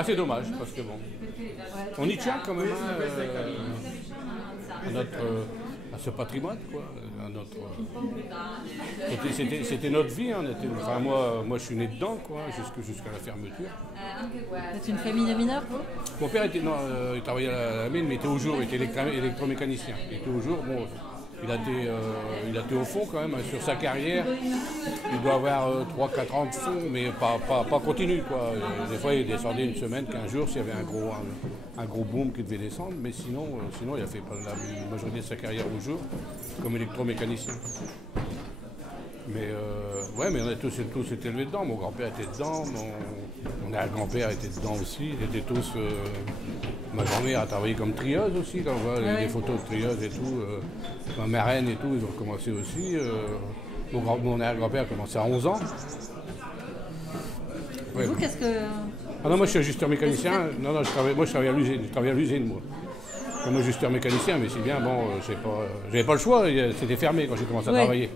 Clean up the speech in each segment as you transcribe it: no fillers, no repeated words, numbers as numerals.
Ah, c'est dommage, parce que bon, on y tient quand même à notre, à ce patrimoine, quoi. À notre, c'était notre vie, hein, enfin, moi je suis né dedans, quoi, jusqu'à la fermeture. C'est une famille de mineurs, vous? Mon père était, non, il travaillait à la mine, mais il était au jour, il était électromécanicien. Il était au jour, bon, il a été au fond quand même, hein, sur sa carrière. Il doit avoir 3-4 ans de fond, mais pas continu, quoi. Des fois, il descendait une semaine, 15 jours, s'il y avait un gros boom qui devait descendre, mais sinon il a fait la majorité de sa carrière au jour, comme électromécanicien. Mais ouais, mais on a tous été élevés dedans. Mon grand-père était dedans, mon arrière-grand-père était dedans aussi. Ils étaient tous. Ma grand-mère a travaillé comme trieuse aussi, quand on voit les photos de trieuse et tout. Ma marraine et tout, ils ont commencé aussi. Mon arrière-grand-père a commencé à 11 ans. Ouais. Vous, qu'est-ce que. Ah non, moi je suis ajusteur mécanicien. Non, moi je travaille à l'usine. Je travaille à l'usine, moi. Comme ajusteur mécanicien, mais c'est bien, bon, j'avais pas le choix, c'était fermé quand j'ai commencé à travailler.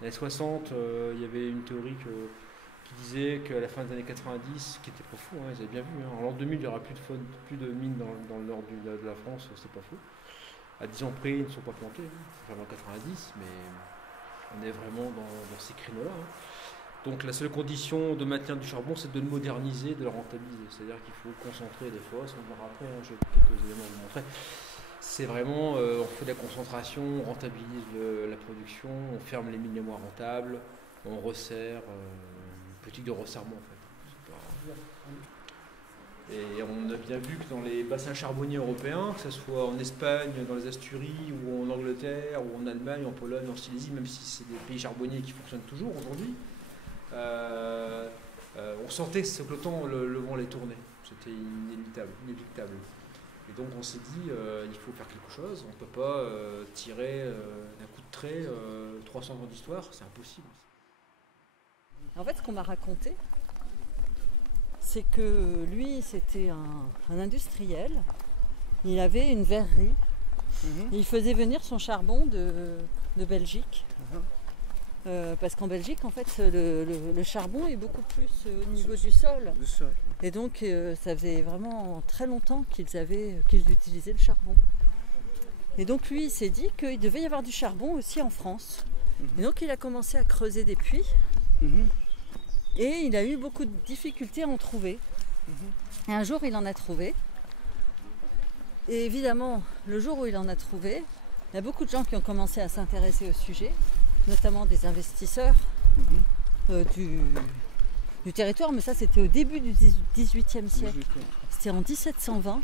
Dans les années 60, il y avait une théorie qui disait qu'à la fin des années 90, qui était pas fou, hein, ils avaient bien vu, hein, en l'an 2000, il n'y aura plus de mines dans le nord de la France, c'est pas fou. À 10 ans près, ils ne sont pas plantés, hein, enfin en 90, mais on est vraiment dans ces créneaux-là. Hein. Donc la seule condition de maintien du charbon, c'est de le moderniser, de le rentabiliser. C'est-à-dire qu'il faut concentrer des fosses, on verra après, hein, j'ai quelques éléments à vous montrer. C'est vraiment, on fait de la concentration, on rentabilise la production, on ferme les mines les moins rentables, on resserre, une politique de resserrement en fait. Et on a bien vu que dans les bassins charbonniers européens, que ce soit en Espagne, dans les Asturies, ou en Angleterre, ou en Allemagne, en Pologne, en Silésie, même si c'est des pays charbonniers qui fonctionnent toujours aujourd'hui, on sentait que le temps, le vent les tournait. C'était inéluctable. Et donc on s'est dit, il faut faire quelque chose, on ne peut pas tirer d'un coup de trait 300 ans d'histoire, c'est impossible. En fait, ce qu'on m'a raconté, c'est que lui, c'était un industriel, il avait une verrerie, il faisait venir son charbon de Belgique. Parce qu'en Belgique, en fait, le charbon est beaucoup plus au niveau du sol. Et donc, ça faisait vraiment très longtemps qu'ils utilisaient le charbon. Et donc, lui, il s'est dit qu'il devait y avoir du charbon aussi en France. Et donc, il a commencé à creuser des puits. Et il a eu beaucoup de difficultés à en trouver. Et un jour, il en a trouvé. Et évidemment, le jour où il en a trouvé, il y a beaucoup de gens qui ont commencé à s'intéresser au sujet, notamment des investisseurs du territoire, mais ça c'était au début du XVIIIe siècle. C'était en 1720.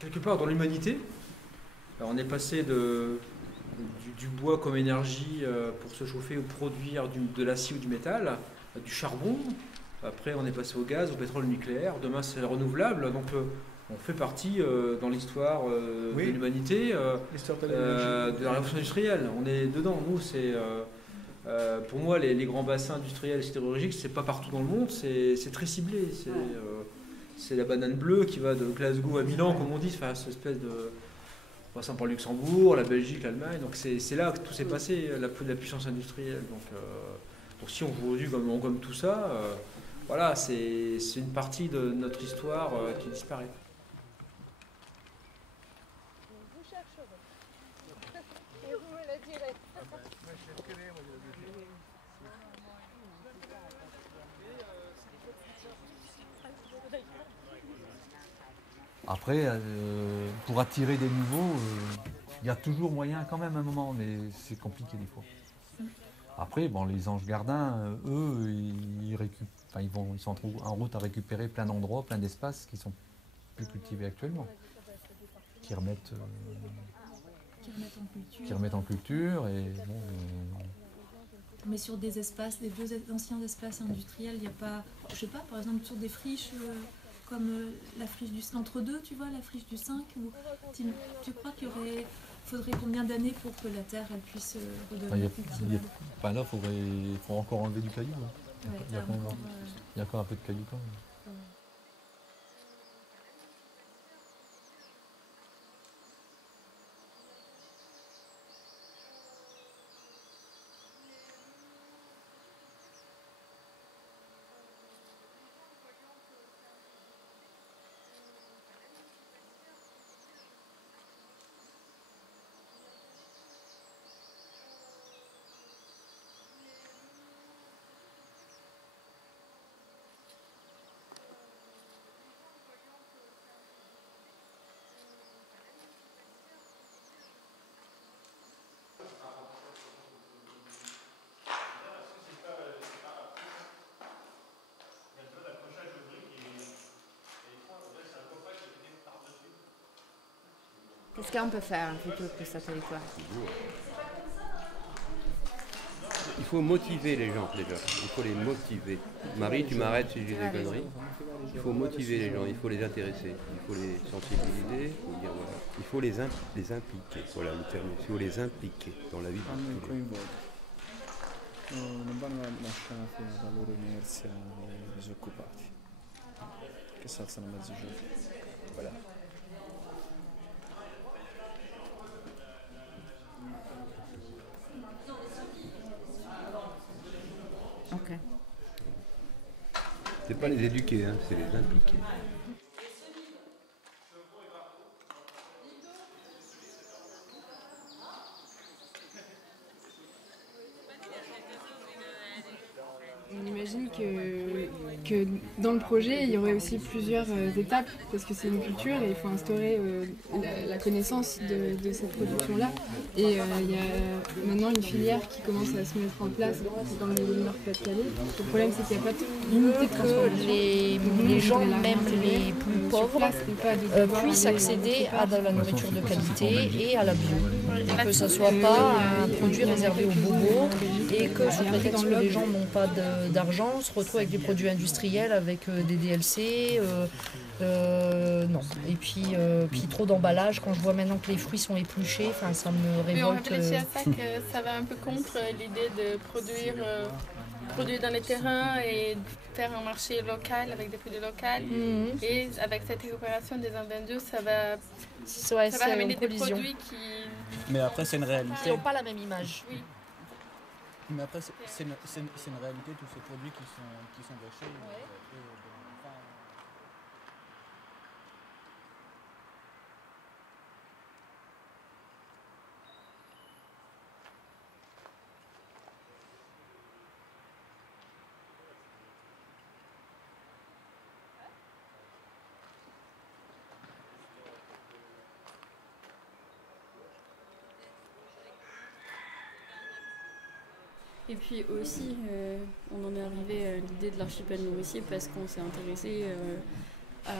Quelque part dans l'humanité, on est passé du bois comme énergie pour se chauffer ou produire de l'acier ou du métal, du charbon. Après, on est passé au gaz, au pétrole nucléaire. Demain, c'est renouvelable. Donc, on fait partie dans l'histoire de l'humanité, de la révolution industrielle. On est dedans. Nous, c'est pour moi les grands bassins industriels sidérurgiques, c'est pas partout dans le monde. C'est très ciblé. C'est la banane bleue qui va de Glasgow à Milan, comme on dit, enfin, cette espèce de. En passant par Luxembourg, la Belgique, l'Allemagne. Donc c'est là que tout s'est passé, la puissance industrielle. Donc si on produit comme tout ça, voilà, c'est une partie de notre histoire qui disparaît. Vous chercherez. Et vous me le direz. Après, pour attirer des nouveaux, il y a toujours moyen quand même à un moment, mais c'est compliqué des fois. Après, bon, les anges gardins, eux, ils sont en route à récupérer plein d'endroits, plein d'espaces qui sont plus cultivés actuellement, qui remettent en culture et bon, Mais sur des espaces, des vieux anciens espaces industriels, il n'y a pas, je sais pas, par exemple sur des friches comme la friche du l'entre-deux, tu vois, la friche du 5, ou tu crois faudrait combien d'années pour que la terre elle puisse redevenir cultivable? Là, il faut encore enlever du caillou. Hein. Ouais, il y a encore un peu de caillou quand même. Qu'est-ce qu'on peut faire plutôt que ça territoire? Il faut motiver les gens déjà, il faut les motiver. Marie, tu m'arrêtes si j'ai des conneries. Il faut motiver les gens, il faut les intéresser, il faut les sensibiliser, il faut les impliquer. Voilà le terme, il faut les impliquer dans la vie de tous les jours. Non vanno lasciati alla loro inerzia disoccupati che si alzano a mezzogiorno. Voilà. Ok. C'est pas les éduquer, hein, c'est les impliquer. On imagine que dans le projet, il y aurait aussi plusieurs étapes, parce que c'est une culture et il faut instaurer la connaissance de cette production-là. Et il y a maintenant une filière qui commence à se mettre en place dans le Nord-Pas-de-Calais. Le problème, c'est qu'il n'y a pas d'unité de transformation. Les gens, même les plus pauvres, puissent accéder à de la nourriture de qualité et à la bio. Et que ce ne soit pas un produit réservé aux bobos et que sous prétexte que les gens n'ont pas d'argent, on se retrouve avec des produits industriels, avec des DLC. Non. Et puis trop d'emballage. Quand je vois maintenant que les fruits sont épluchés, ça me révolte. Mais on réfléchit à ça, que ça va un peu contre l'idée de produire dans les terrains et faire un marché local avec des produits locaux. Et avec cette récupération des invendus, ça va amener des produits qui... Mais après, c'est une réalité. Ils n'ont pas la même image. Oui. Mais après, c'est une réalité, tous ces produits qui sont gâchés. Ouais. Et puis aussi, on en est arrivé à l'idée de l'archipel nourricier parce qu'on s'est intéressé à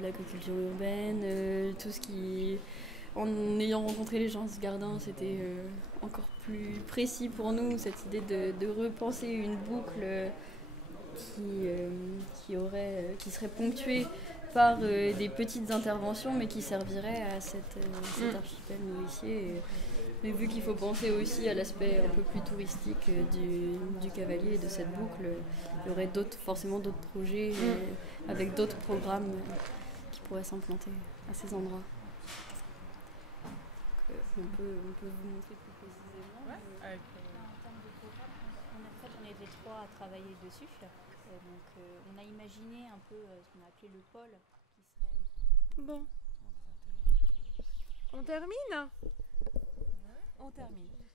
l'agriculture urbaine, tout ce qui... En ayant rencontré les gens de ce Gardin, c'était encore plus précis pour nous, cette idée de repenser une boucle qui serait ponctuée par des petites interventions, mais qui servirait à cet archipel nourricier. Mais vu qu'il faut penser aussi à l'aspect un peu plus touristique du Cavalier et de cette boucle, il y aurait forcément d'autres projets avec d'autres programmes qui pourraient s'implanter à ces endroits. Donc, on peut vous montrer plus précisément. En termes de programme, on était 3 à travailler dessus. Donc on a imaginé un peu ce qu'on a appelé le pôle qui serait... Bon. On termine ? On termine.